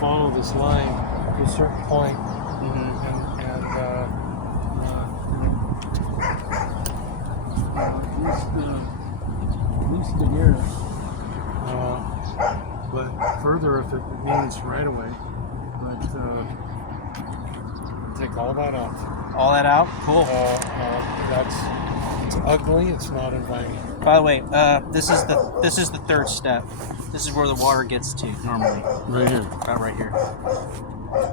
follow this line to a certain point, at least to here. But further, if it means right away, but take all that out. All that out? Cool. It's ugly. It's not inviting. By the way, this is the third step. This is where the water gets to normally. Right here. Right here.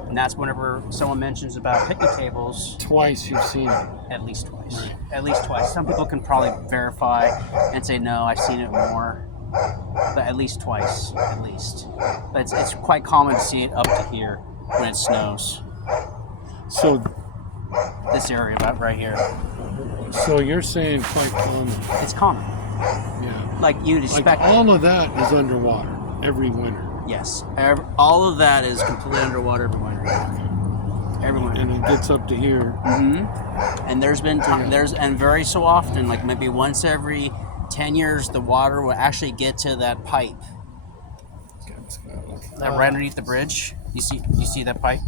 And that's whenever someone mentions about picnic tables. Twice you've seen it. At least twice. Right. At least twice. Some people can probably verify and say, no, I've seen it more. But at least twice, at least. But it's quite common to see it up to here when it snows. So this area about right here. So you're saying quite common. It's common. Yeah. Like you'd expect. Like all of that is underwater every winter. Yes. All of that is completely underwater every winter. Every winter. And it gets up to here. And there's been and very so often, like maybe once every 10 years, the water will actually get to that pipe. That right underneath the bridge. You see that pipe?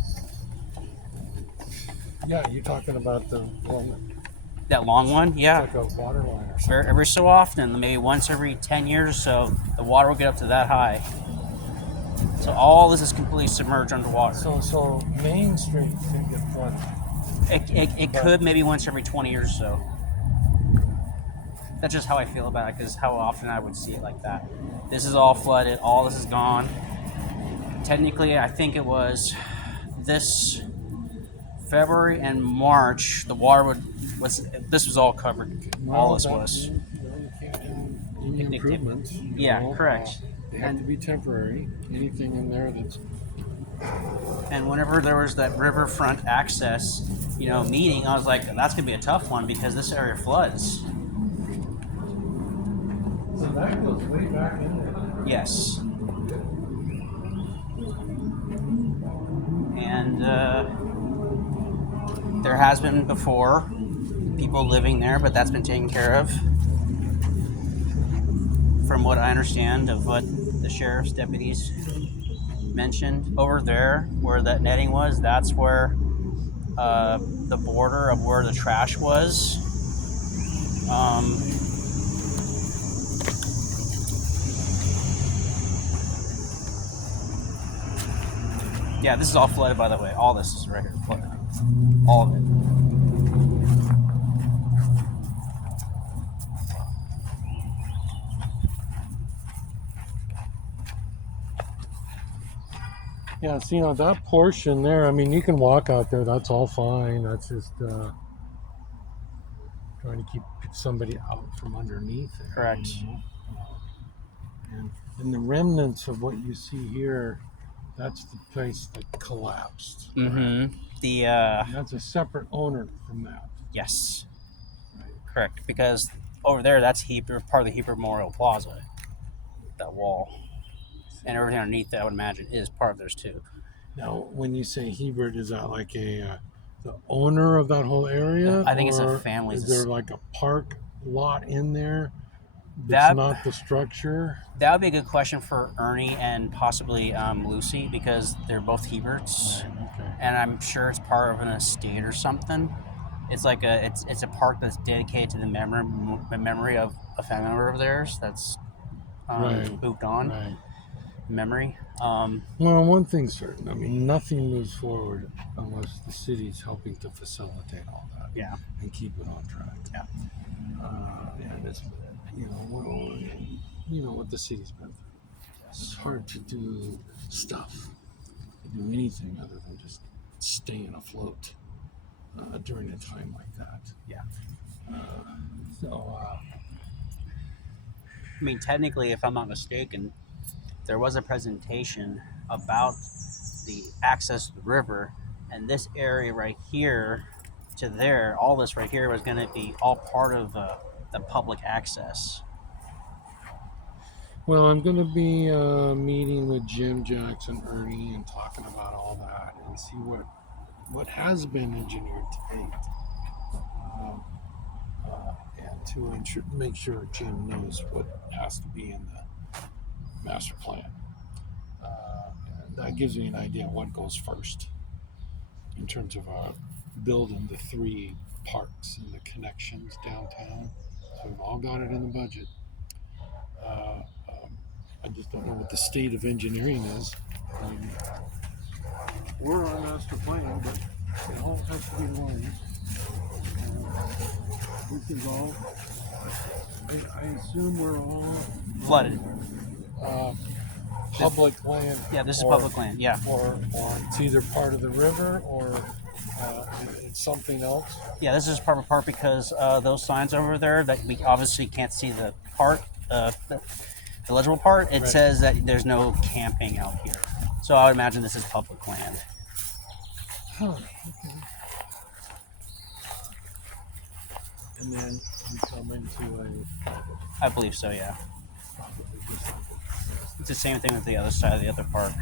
Yeah, you're talking about the one. That long one, yeah. It's like a water line or something. Every so often, maybe once every 10 years or so, the water will get up to that high. So all this is completely submerged underwater. So Main Street could get flooded. It could maybe once every 20 years or so. That's just how I feel about it, because how often I would see it like that. This is all flooded. All this is gone. Technically, I think it was this February and March, the water this was all covered. All this was. Any improvements. Yeah, correct. They have to be temporary. Anything in there that's. And whenever there was that riverfront access, meeting, I was like, that's gonna be a tough one because this area floods. So that goes way back in there. Yes. And there has been before people living there, but that's been taken care of. From what I understand of what the sheriff's deputies mentioned, over there where that netting was, that's where the border of where the trash was. Yeah, this is all flooded, by the way. All this is right here flooded. All of it. Yeah, so that portion there, I mean, you can walk out there, that's all fine. That's just trying to keep somebody out from underneath there. Correct. And the remnants of what you see here, that's the place that collapsed. Mm-hmm. And that's a separate owner from that. Yes. Right. Correct, because over there, that's part of the Hebrew Memorial Plaza, that wall. And everything underneath that, I would imagine, is part of theirs too. Now, when you say Hebert, is that like the owner of that whole area? I think it's a family. Is there like a park lot in there that's not the structure? That would be a good question for Ernie and possibly Lucy, because they're both Heberts. Right, okay. And I'm sure it's part of an estate or something. It's like it's a park that's dedicated to the memory of a family member of theirs that's moved on. Right. Memory. Well, one thing's certain. I mean, nothing moves forward unless the city's helping to facilitate all that. Yeah. And keep it on track. Yeah. And it's, what the city's been through. It's hard to do stuff, to do anything other than just staying afloat during a time like that. Yeah. I mean, technically, if I'm not mistaken, there was a presentation about the access to the river, and this area right here to there, all this right here was going to be all part of the public access. Well, I'm going to be meeting with Jim, Jackson, Ernie, and talking about all that and see what has been engineered to date. And to make sure Jim knows what has to be in the master plan. And that gives me an idea of what goes first in terms of building the 3 parks and the connections downtown. So we've all got it in the budget. I just don't know what the state of engineering is. We're on master plan, but it all has to be learned. This is all. I assume we're all Flooded. Public land. Yeah, this is public land. Yeah. Or it's either part of the river or it's something else. Yeah, this is part of part because those signs over there that we obviously can't see the part, the legible part. It says that there's no camping out here. So I would imagine this is public land. Huh, okay. And then you come into I believe so, yeah. It's the same thing with the other side of the other park,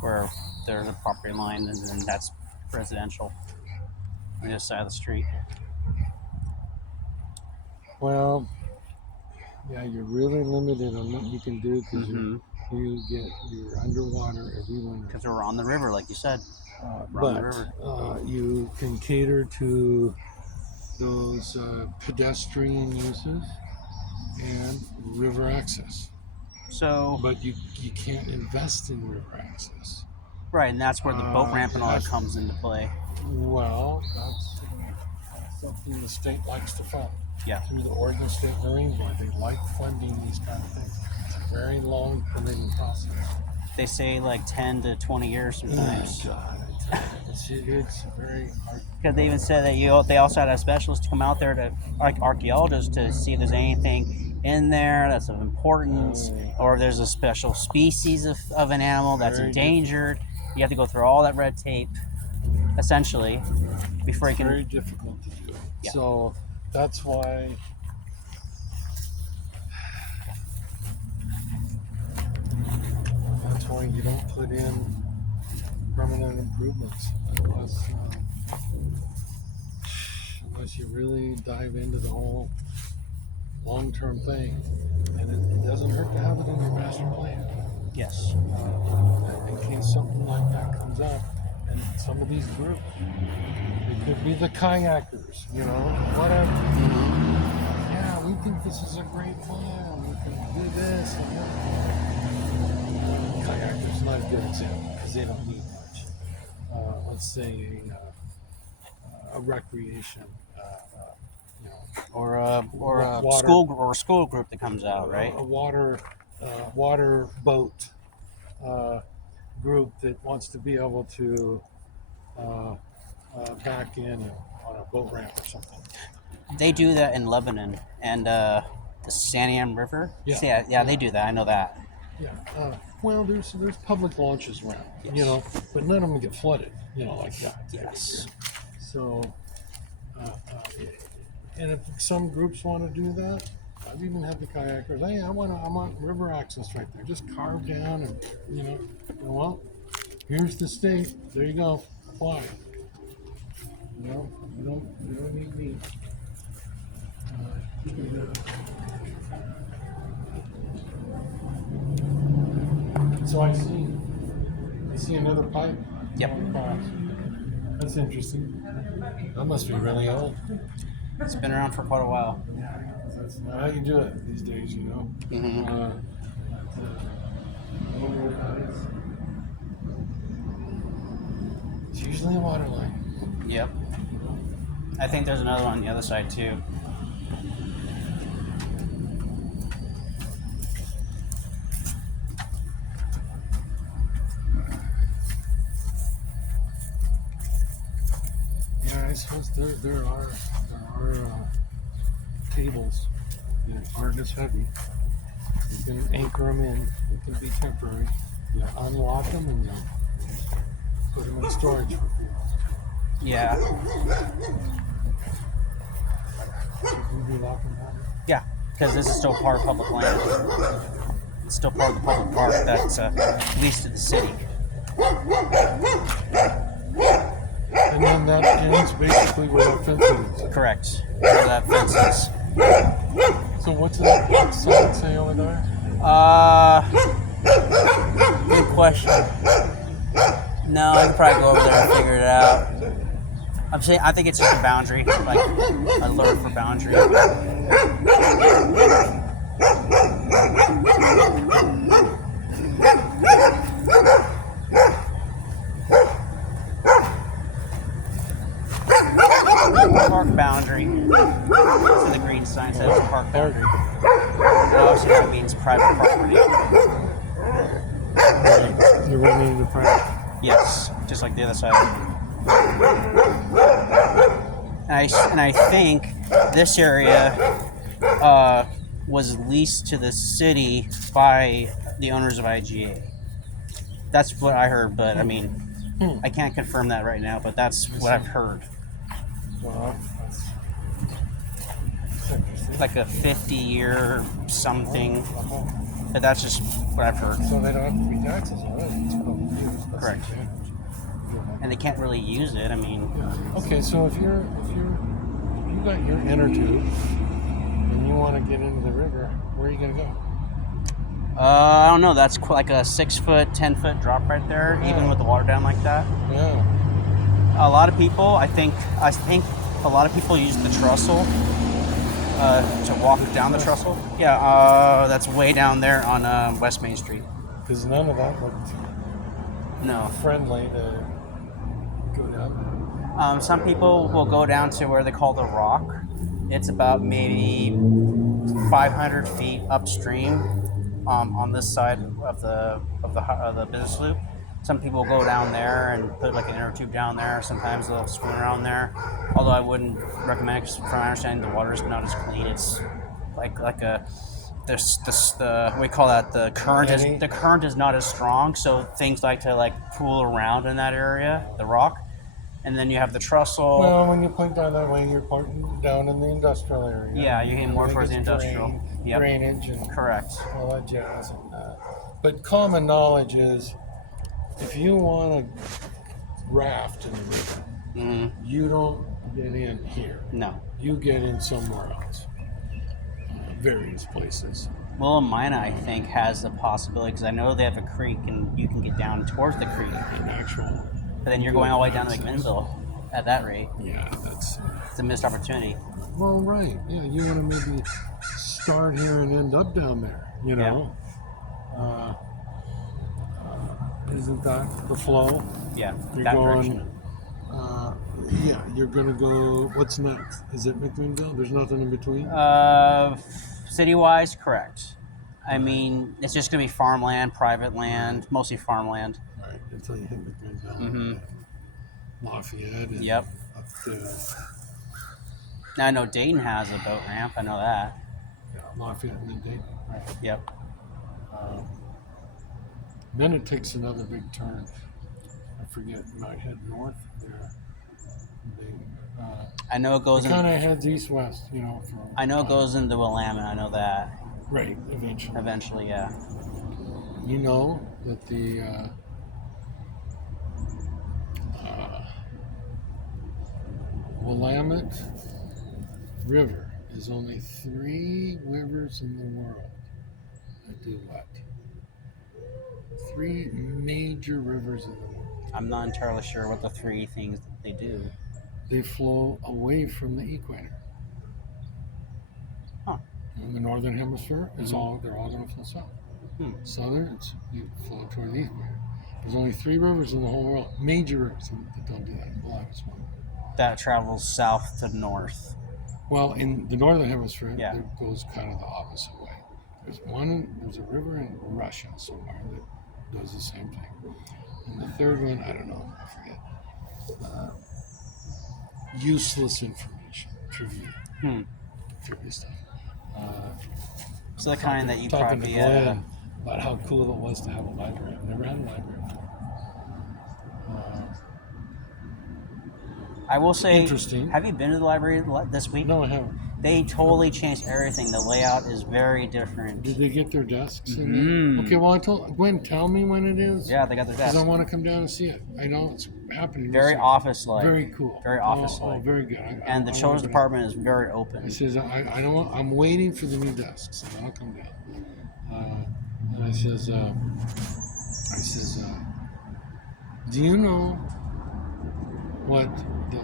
where there's a property line and then that's residential on the other side of the street. Well, yeah, you're really limited on what you can do because you're underwater every winter. Because we're on the river, like you said. You can cater to those pedestrian uses and river access. So, but you can't invest in river access. Right, and that's where the boat ramp and all that comes into play. Well, that's something the state likes to fund. Yeah. Through the Oregon State Marine Board, they like funding these kind of things. It's a very long permitting process. They say like 10 to 20 years sometimes. Oh, God. It's very hard. Because they even said that they also had a specialist to come out there to, like archaeologists, to see if there's anything in there that's of importance, or if there's a special species of an animal that's endangered. You have to go through all that red tape, essentially, before you can. Very difficult to do. Yeah. So that's why. That's why you don't put in permanent improvements unless you really dive into the whole long-term thing, and it doesn't hurt to have it in your master plan. Yes. In case something like that comes up, and some of these groups, it could be the kayakers, whatever. Yeah, we think this is a great plan. We can do this and that. Kayakers not a good example because they don't need much. Let's say a recreation, or a water, school group that comes out, right? A water boat group that wants to be able to back in on a boat ramp or something. They do that in Lebanon and the Sheridan River. Yeah, they do that. I know that. Yeah. Well, there's public launches around, but none of them get flooded, like that. Yes. So, and if some groups want to do that, I've even had the kayakers. Hey, I want river access right there. Just carve down and well, here's the state. There you go. Apply. You don't need me. So I see another pipe. Yep. That's interesting. That must be really old. It's been around for quite a while. That's not how you do it these days, It's usually a water line. Yep. I think there's another one on the other side too. I suppose there are cables that aren't as heavy. You can anchor them in. They can be temporary. You unlock them and you put them in storage for a few hours. Yeah. Should we be locking that? Yeah, because this is still part of public land. It's still part of the public park that's leased to the city. And then that ends basically where that fence is. Correct. Where that fence is. So what's that sign say over there? Good question. No, I could probably go over there and figure it out. I think it's just a boundary, like a lure for boundary. Park boundary. So the green sign says park boundary. And obviously that means private property. You're running into private. Yes, just like the other side. And I think this area was leased to the city by the owners of IGA. That's what I heard, but I mean, I can't confirm that right now, but that's what I've heard. Well, Like a 50-year something, but that's just what I've heard. so they don't have to pay taxes on it. It's public use. That's Correct. the advantage. And they can't really use it. I mean, Okay, so if you got your inner tube and you want to get into the river, where are you gonna go? I don't know. That's like a 6-foot, 10-foot drop right there, even with the water down like that. Yeah. A lot of people, I think a lot of people use the trestle to walk down the trestle. Yeah, that's way down there on West Main Street. Because none of that looked No. friendly to go down. Some people will go down to where they call the Rock. It's about maybe 500 feet upstream on this side of the business loop. Some people go down there and put like an inner tube down there. Sometimes they'll swim around there. Although I wouldn't recommend it, 'cause from my understanding, the water is not as clean. It's like a the what do we call that? The current is not as strong, so things like to like pool around in that area, the rock. And then you have the trestle. Well, when you point down that way, you're pointing down in the industrial area. Yeah, you're getting more I think towards the it's industrial. Yep. drainage and Correct. all that jazz. But common knowledge is, if you want to raft in the river, you don't get in here. No. You get in somewhere else. Various places. Willamina, I think, has the possibility, because I know they have a creek and you can get down towards the creek. An actual. But then you're going all the way down to McMinnville at that rate. Yeah, that's. It's a missed opportunity. Well, right. Yeah, you want to maybe start here and end up down there. You know. Isn't that the flow? Yeah, You're that going. direction. Yeah, you're gonna go. What's next? Is it McMinnville? There's nothing in between. City-wise, correct. I mean, it's just going to be farmland, private land, mostly farmland. Right, until you hit McMinnville. Mm-hmm. Lafayette. And Yep. Up to Now, I know Dayton has a boat ramp. I know that. Lafayette and then Dayton. Right. Yep. Then it takes another big turn. I forget. You might head north there. I know it goes It kind of heads east-west, you know. From, I know it goes into Willamette. I know that. Right, eventually. Eventually, yeah. You know that the Willamette River is only 3 rivers in the world that do what? 3 major rivers in the world. I'm not entirely sure what the 3 things that they do. They flow away from the equator. Huh. In the northern hemisphere, they're all going to flow south. Southern, you flow toward the equator. There's only 3 rivers in the whole world, major rivers that don't do that. Willamette's one. That travels south to north. Well, in the northern hemisphere, Yeah. it goes kind of the opposite way. There's a river in Russia somewhere that does the same thing. And the third one, I don't know, I forget. Useless information, trivia stuff. So the kind that you Talking probably to Glenn about how cool it was to have a library. I've never had a library before. I will say, Interesting. Have you been to the library this week? No, I haven't. They totally changed everything. The layout is very different. Did they get their desks in there? Okay, well, I told Gwen, tell me when it is. Yeah, they got their Because desks. I want to come down and see it. I know it's happening. Very office-like. Very cool. Very office-like. Oh, very good. And the children's department is very open. He says, I don't want, I'm waiting for the new desks, and then I'll come down. I says, do you know what the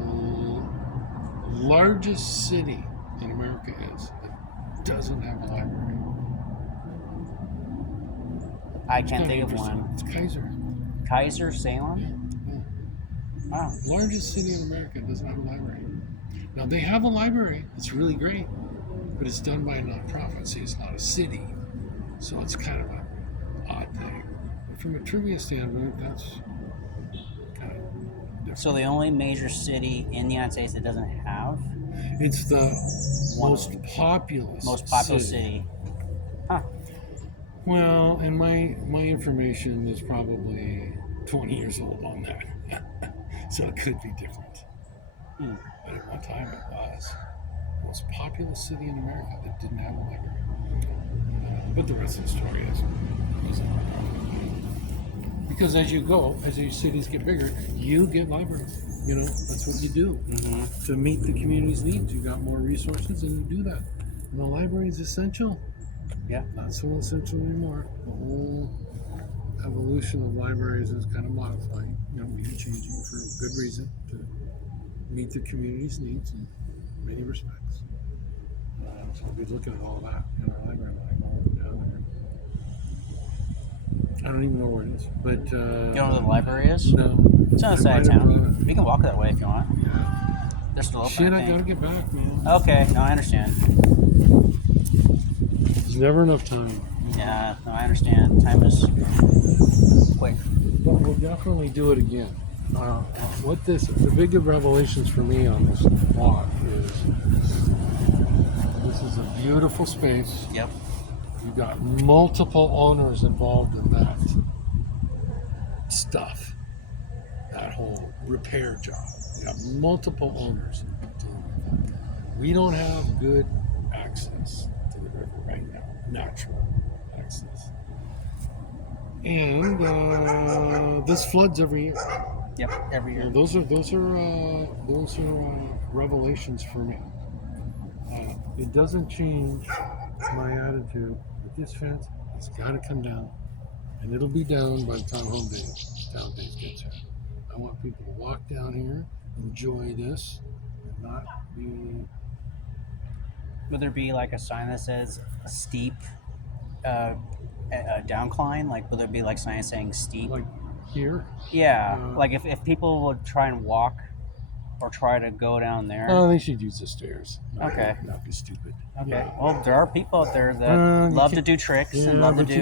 largest city in America is that doesn't have a library? I It's can't kinda think of interesting. one. It's Kaiser. Kaiser, Salem? Yeah. Wow. Largest city in America doesn't have a library. Now they have a library. It's really great, but it's done by a nonprofit. See, it's not a city, so it's kind of an odd thing. But from a trivia standpoint, that's kind of different. So the only major city in the United States that doesn't have It's the one most populous city. Huh. Well, and my information is probably 20 years old on that, so it could be different. Hmm. But at one time, it was the most populous city in America that didn't have a library. But the rest of the story is because as your cities get bigger, you get libraries. That's what you do to meet the community's needs. You got more resources, and you do that. And the library is essential. Yeah. Not so essential anymore. The whole evolution of libraries is kind of modifying, maybe changing for good reason to meet the community's needs in many respects. So we'll be looking at all that in our library, like all down there. I don't even know where it is, but You don't know where the library is? no, It's on the I side of might have brought town. it. We can walk that way if you want. Yeah. They're still open. Shit, I I think. gotta get back, man. Okay, no, I understand. There's never enough time. Yeah, no, I understand. Time is quick. But we'll definitely do it again. The big revelations for me on this lot is this is a beautiful space. Yep. You've got multiple owners involved in that stuff, that whole repair job. You got multiple owners. We don't have good access to the river right now, natural access. And this floods every year. Yep. Every year. Those are revelations for me. It doesn't change my attitude that this fence has got to come down, and it'll be down by the time town days gets here. I want people to walk down here, enjoy this, and not be. Would there be like a sign that says a steep downcline? Like, would there be like signs saying steep? Like here? Yeah. Like if people would try and walk or try to go down there. Oh, they should use the stairs. Okay. Not be stupid. Okay. Yeah. Well, there are people out there that love to do tricks and love to but do.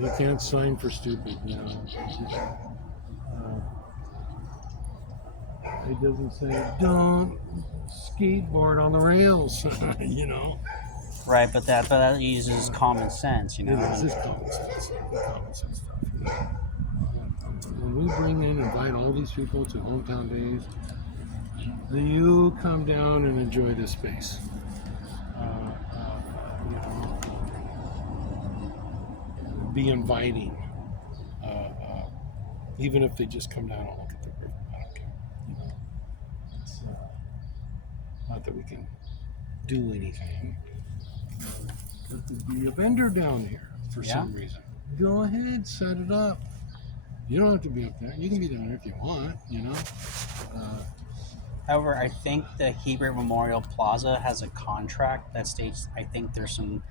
you can't sign for stupid. It doesn't say don't skateboard on the rails. Right, but that uses common sense, This is common sense. Common sense stuff. When we invite all these people to hometown days, you come down and enjoy this space. Be inviting. Even if they just come down and look at the river, I don't care. It's not that we can do anything. There could be a vendor down here for some reason. Go ahead, set it up. You don't have to be up there. You can be down there if you want, However, I think the Hebert Memorial Plaza has a contract that states I think there's some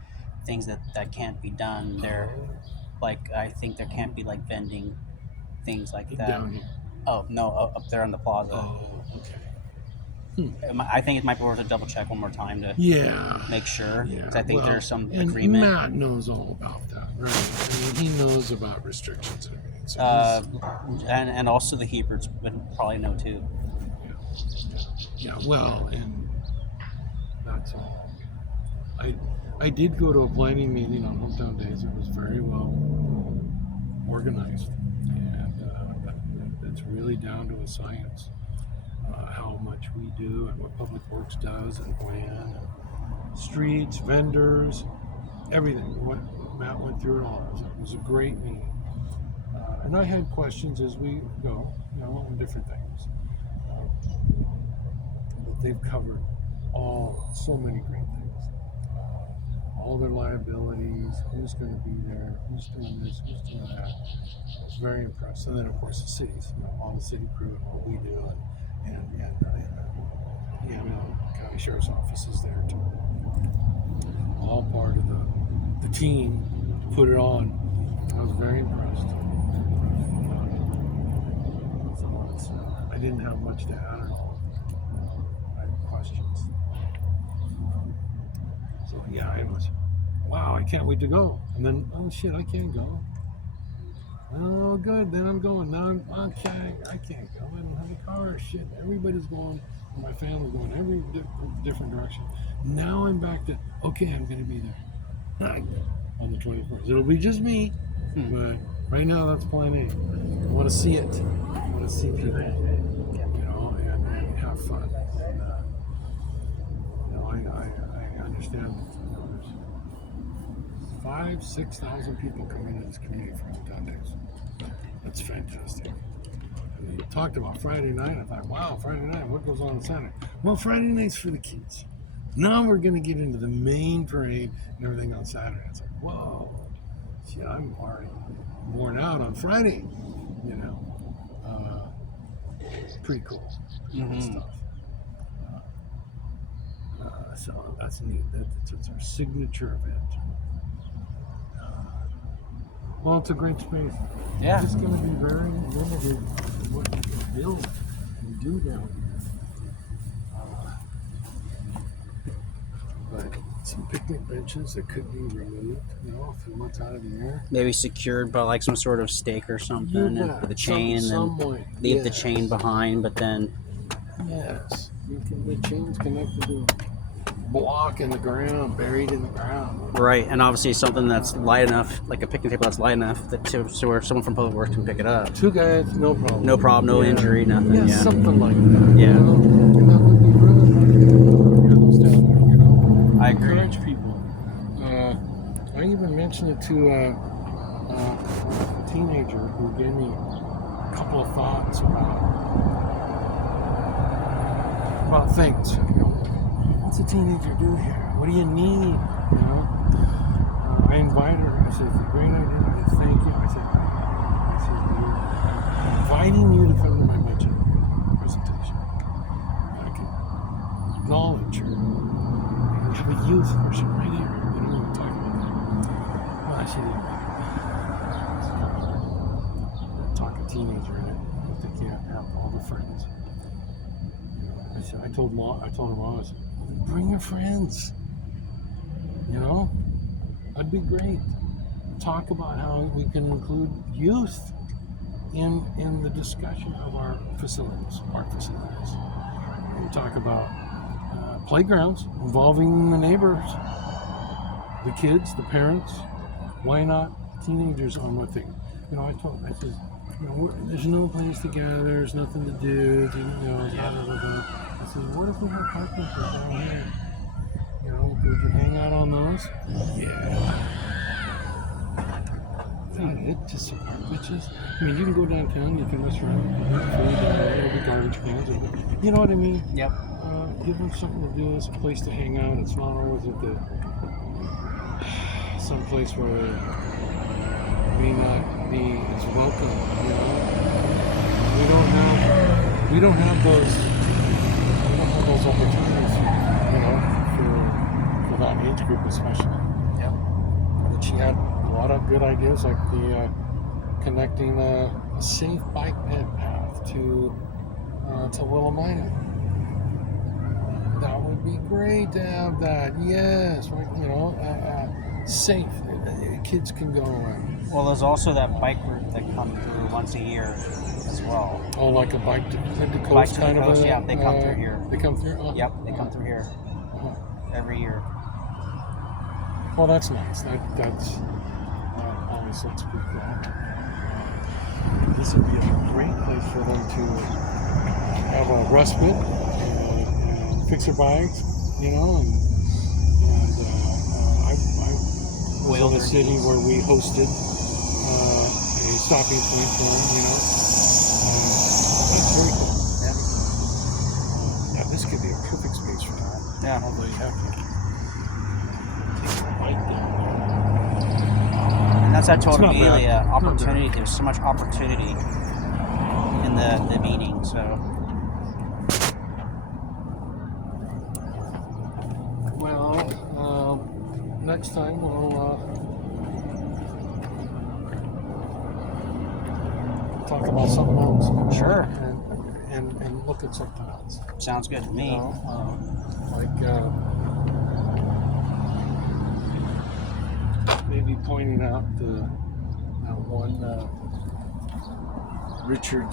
things that can't be done there. Like I think there can't be like vending things like that. Down here. Oh no, up there on the plaza. Oh, okay. I think it might be worth a double check one more time to make sure. Because I think there's some agreement. Matt knows all about that, right? He knows about restrictions and everything. So and also the Heberts would probably know too. Yeah, well, and that's all. I did go to a planning meeting on hometown days. It was very well organized, and that's really down to a science. How much we do and what Public Works does and plan, and streets, vendors, everything. What Matt went through it all. It was a great meeting. And I had questions as we go, on different things. But they've covered so many great things. all their liabilities, who's going to be there, who's doing this, who's doing that. I was very impressed. And then, of course, the cities, all the city crew and what we do, and the Yamhill County Sheriff's Office is there too. All part of the team to put it on. I was very impressed. So I didn't have much to add at all. I had questions. So yeah, it was, wow, I can't wait to go. And then, oh shit, I can't go. Oh, good, then I'm going. Now I can't go. I don't have a car. Shit, everybody's going. My family's going every different direction. Now I'm back to, okay, I'm going to be there on the 21st. It'll be just me, but right now that's plan A. I want to see it. I want to see people, and have fun. And, I understand that there's 5,000-6,000 people come into this community for hometown days. That's fantastic. And you talked about Friday night. I thought, wow, Friday night, what goes on Saturday? Well, Friday night's for the kids. Now we're going to get into the main parade and everything on Saturday. It's like, whoa, shit, I'm already worn out on Friday, pretty cool. Good stuff. So that's neat. It's our signature event. Well, it's a great space. Yeah. It's going to be very limited in what you can build and do down here. But some picnic benches that could be removed, a few months out of the year. Maybe secured by like some sort of stake or something, and with a chain, and then leave the chain behind. But then, yes, the chain's connected to a block in the ground, buried in the ground. Right, and obviously something that's light enough, like a picnic table that's light enough to where someone from public works can pick it up. 2 guys, no problem. No problem, no injury, nothing. Yeah, something like that. Yeah. And that would be really hear those down there, I agree. Encourage people. I even mentioned it to a teenager who gave me a couple of thoughts about things. What's a teenager do here? What do you need? I invited her. I said, "It's a great idea. Thank you." I said, "I'm inviting you to come to my budget presentation. I can acknowledge her. We have a youth person right here. We're talking about that." Well, she didn't make it. Talk a teenager in it. They can't have all the friends. I said, I told her mom, I said, bring your friends. That'd be great. Talk about how we can include youth in the discussion of our facilities, park facilities. We talk about playgrounds involving the neighbors, the kids, the parents. Why not teenagers on one thing? I said, there's no place to gather, there's nothing to do, blah, blah, blah. I said, what if we had park benches down here? Would you hang out on those? Yeah. Is that it? Just some park benches? You can go downtown, you can rest around, you can eat food, there'll be garbage cans. You know what I mean? Yep. Give them something to do, it's a place to hang out. It's not always at some place where they may not be as welcome, We don't have those opportunities, for that age group especially. Yep. But she had a lot of good ideas, like the connecting a safe bike ped path to Willamina. That would be great to have that. Yes, safe. Kids can go around. Well, there's also that bike route that comes through once a year as well. Oh, like a bike to the coast Bike to kind the coast, of a, yeah, they come through here. They come through? Oh. Yep, they come through here every year. Well, that's nice. That's always looks pretty cool. This would be a great place for them to have a respite and fix their bikes, and I was in a city where we hosted a stopping point for them, that's very cool. Yeah. This could be a perfect space for that. Yeah. Although you have to take a bike that's what I told It's not Amelia. bad. Not Opportunity. There's so much opportunity in the meeting. So Well, next time we'll talk about something else. Sure. And look at something else. sounds good to me. You know, like maybe pointing out the one Richard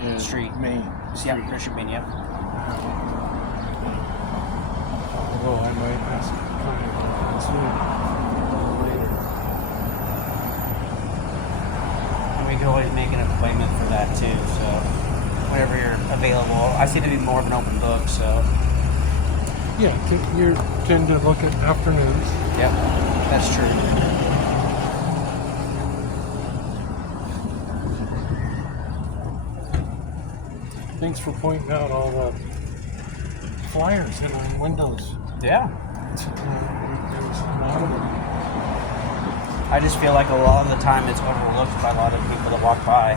and Street. Main. Yeah, Richard Main. Yep. Although I might ask later. And we can always make an appointment for that too. So whenever you're available, I seem to be more of an open book. So Yeah, you tend to look at afternoons. yep, that's true. Thanks for pointing out all the flyers in our windows. Yeah. There's a lot of them. I just feel like a lot of the time it's overlooked by a lot of people that walk by.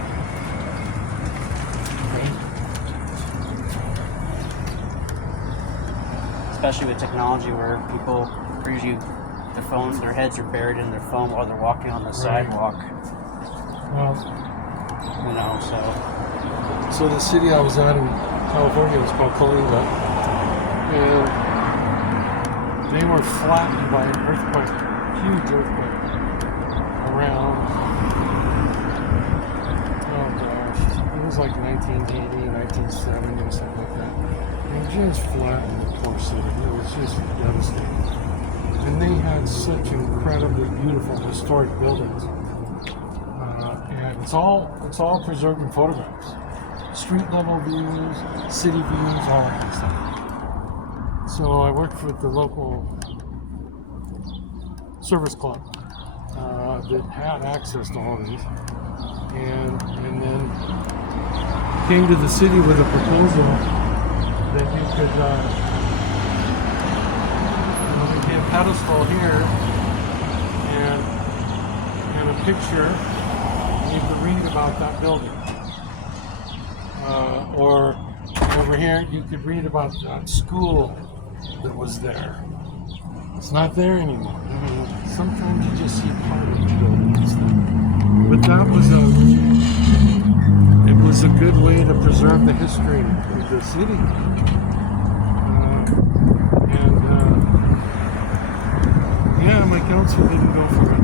Especially with technology where people usually their heads are buried in their phone while they're walking on the sidewalk. Well, You know, so the city I was at in California was called Coalinga, and they were flattened by an earthquake, huge earthquake, around, oh gosh, it was like 1980, 1970 or something like that. And just flattened the poor city. It was just devastating. And they had such incredibly beautiful historic buildings. And it's all preserved in photographs. Street level views, city views, all that kind of stuff. So I worked with the local service club that had access to all these, and then came to the city with a proposal that you could there'd be a pedestal here and a picture. You could read about that building. Or over here, you could read about that school that was there. It's not there anymore. Sometimes you just see part of the buildings. But that was a good way to preserve the history of the city. Yeah, my council didn't go for it.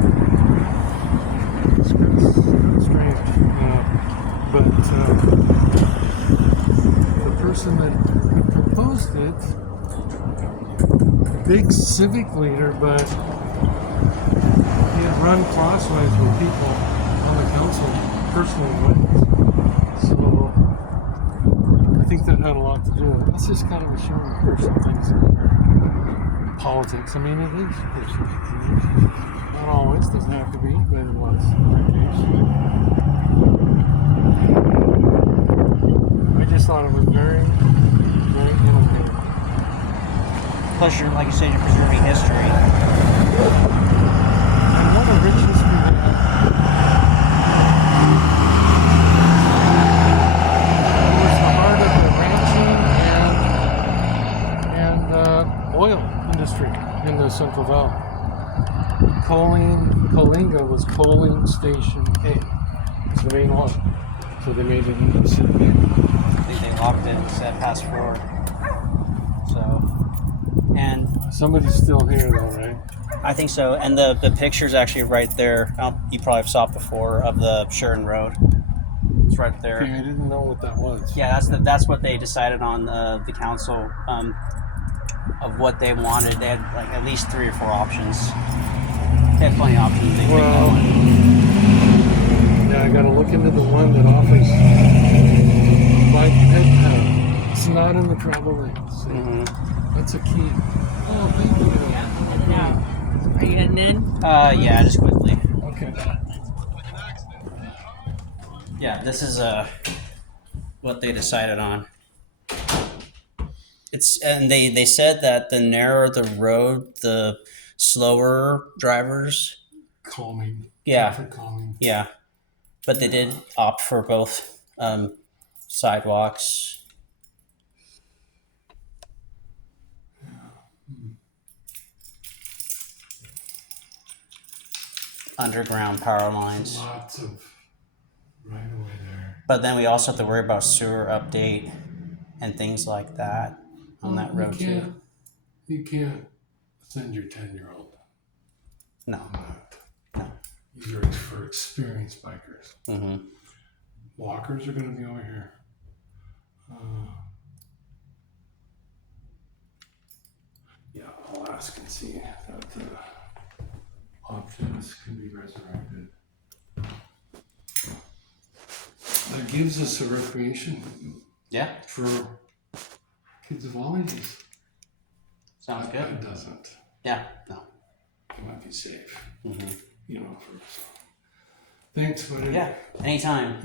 It's kind of strange. But the person that proposed it, big civic leader, but he had run crosswise with people on the council, personal ways. So I think that had a lot to do with it. That's just kind of a shame that there's some things in politics. I mean, it is. Not always, doesn't have to be, but it was in that case. I just thought it was very, very innovative. plus you're, like you said, you're preserving history. And what a rich history we have. It was the heart of the ranching and oil industry in the Central Valley. Coalinga was coaling station A. It's the main one. So they made it into the city. I think they locked it and said pass forward. So, and Somebody's still here though, right? I think so. And the picture's actually right there. You probably saw it before of the Sheridan Road. It's right there. Okay, I didn't know what that was. Yeah, that's what they decided on the council of what they wanted. They had like at least 3 or 4 options. They had plenty of options. They picked that one. Yeah, I gotta look into the one that offers bike pet path. It's not in the travel lanes. So that's a key. Oh, thank you. Now, are you heading in? Yeah, just quickly. Okay. Yeah, this is what they decided on. And they said that the narrower the road, the slower drivers calming. Yeah. For calming. Yeah, but they did opt for both sidewalks. Underground power lines. Lots of right away there. But then we also have to worry about sewer update and things like that on that road too. You can't send your 10-year-old No. on that. No. These are for experienced bikers. Mm-hmm. Walkers are going to be over here. Yeah, I'll ask and see that options can be resurrected. That gives us a recreation Yeah, for kids of all ages. sounds good. It doesn't. Yeah, no. It might be safe. Mm-hmm. You know, thanks, buddy. Yeah, anytime.